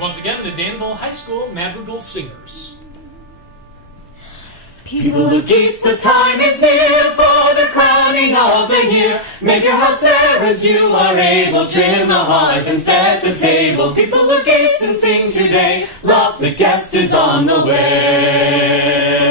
Once again, the Danville High School Madrigal Singers. People look east, the time is near for the crowning of the year. Make your house fair as you are able, trim the hearth and set the table. People look east and sing today, love the guest is on the way.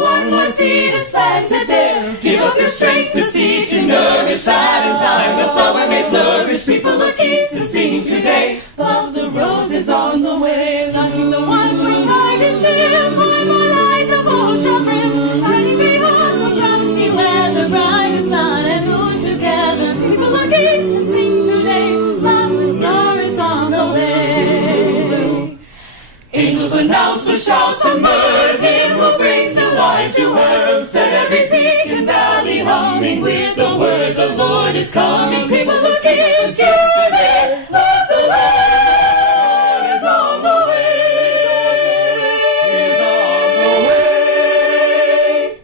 One more seed is planted there. Give up your strength, the seed to nourish, that in time the flower may flourish. People look east and sing today, love the rose is on the way. Starting the one string light is dim, one more light the ocean rim, shining beyond the frosty weather, bright as sun and moon together. People look east and sing today, love the star is on the way. Angels announce with shouts of mirth, him who brings the wine to earth. Set every peak and valley humming with the word, the Lord is coming. People look east today, love the Lord is on the way, is on the way.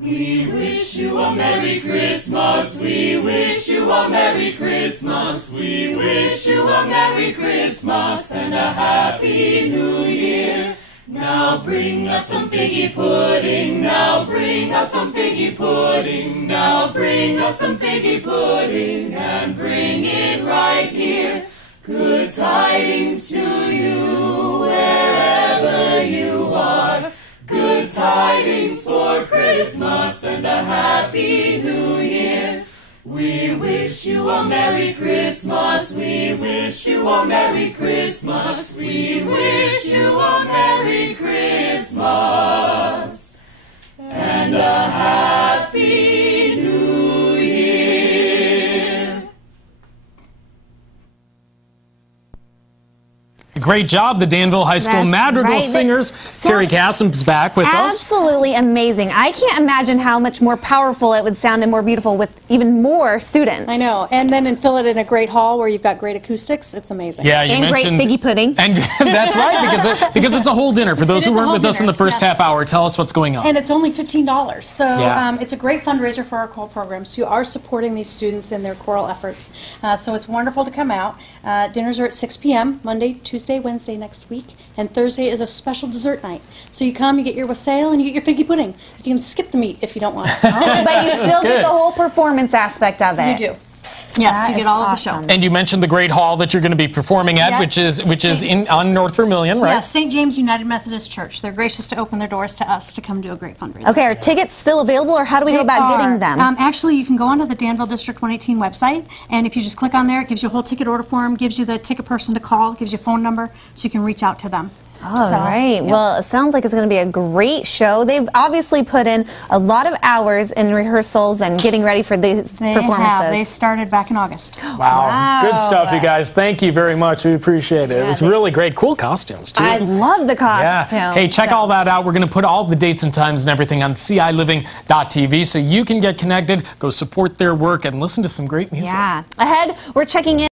We wish you a Merry Christmas, we wish you a Merry Christmas, we wish you a Merry Christmas and a Happy New Year. Now bring us some figgy pudding, now bring us some figgy pudding, now bring us some figgy pudding and bring it right here. Good tidings to you wherever you are. Good tidings for Christmas and a Happy New Year. We wish you a Merry Christmas, we wish you a Merry Christmas, we wish you a Merry Christmas and a Happy New Year. Great job, the Danville High School Madrigal Singers. Terry Cassim's back with us. Absolutely amazing. I can't imagine how much more powerful it would sound and more beautiful with even more students. I know, and then fill it in a great hall where you've got great acoustics. It's amazing. Yeah, you mentioned great figgy pudding. And that's right, because it's a whole dinner. For those who weren't with us in the first half hour, tell us what's going on. And it's only $15, so it's a great fundraiser for our choral programs who are supporting these students in their choral efforts. So it's wonderful to come out. Dinners are at 6 p.m. Monday, Tuesday, Wednesday next week, and Thursday is a special dessert night. So you come, you get your wassail, and you get your figgy pudding. You can skip the meat if you don't want it. But you still get the whole performance aspect of it. You do. Yes, you get all of the show. And you mentioned the great hall that you're going to be performing at, which is on North Vermilion, right? Yes, St. James United Methodist Church. They're gracious to open their doors to us to come do a great fundraiser. Okay, are tickets still available, or how do we go about getting them? Actually, you can go onto the Danville District 118 website, and if you just click on there, it gives you a whole ticket order form, gives you the ticket person to call, gives you a phone number, so you can reach out to them. All right. Yeah. Well, it sounds like it's going to be a great show. They've obviously put in a lot of hours in rehearsals and getting ready for these performances. They started back in August. Wow. Good stuff, you guys. Thank you very much. We appreciate it. It was really great. Cool costumes, too. I love the costumes. Yeah. Hey, check all that out. We're going to put all the dates and times and everything on ciLiving.tv so you can get connected, go support their work, and listen to some great music. Yeah. Ahead, we're checking in.